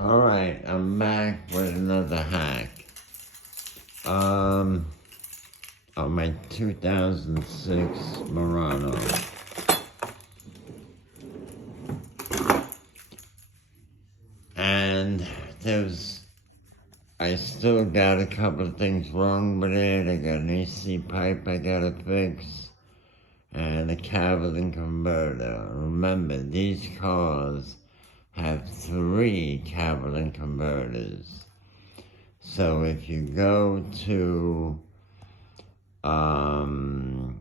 Alright, I'm back with another hack. On my 2006 Murano. And I still got a couple of things wrong with it. I got an AC pipe I gotta fix, and a Cavalier converter. Remember, these cars have 3 Cavalier converters. So if you go to AutoZone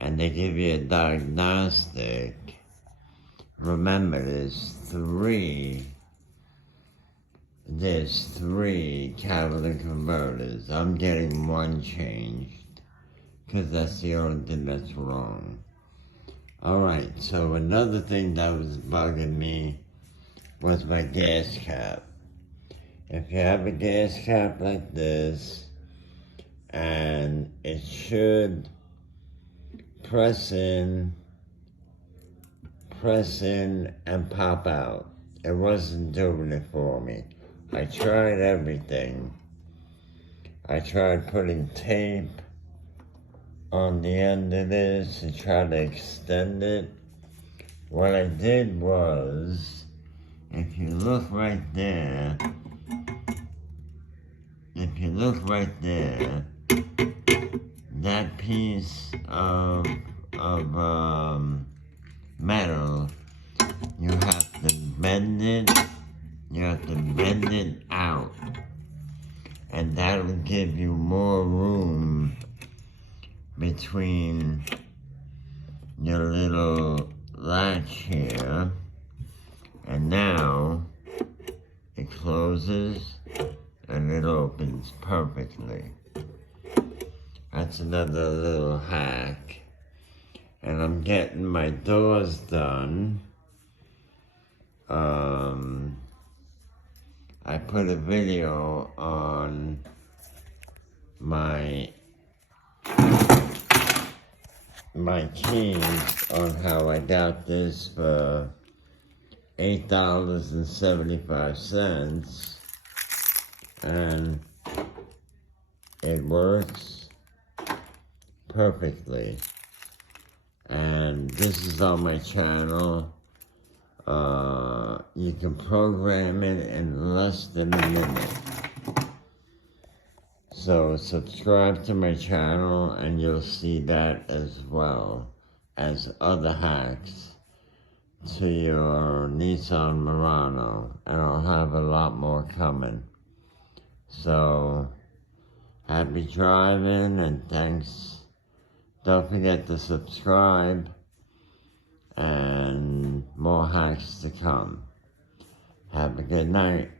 and they give you a diagnostic, remember there's 3 Cavalier converters. I'm getting one changed because that's the only thing that's wrong. Alright, so another thing that was bugging me was my gas cap. If you have a gas cap like this, and it should press in and pop out. It wasn't doing it for me. I tried everything. I tried putting tape on the end of this to try to extend it. What I did was, if you look right there, that piece of metal, you have to bend it out, and that'll give you more room between your little latch here, and now it closes and it opens perfectly. That's another little hack. And I'm getting my doors done. I put a video on my keys on how I got this for $8.75. And it works perfectly. And this is on my channel. You can program it in less than a minute. So subscribe to my channel and you'll see that as well as other hacks to your Nissan Murano. And I'll have a lot more coming. So, happy driving and thanks. Don't forget to subscribe and more hacks to come. Have a good night.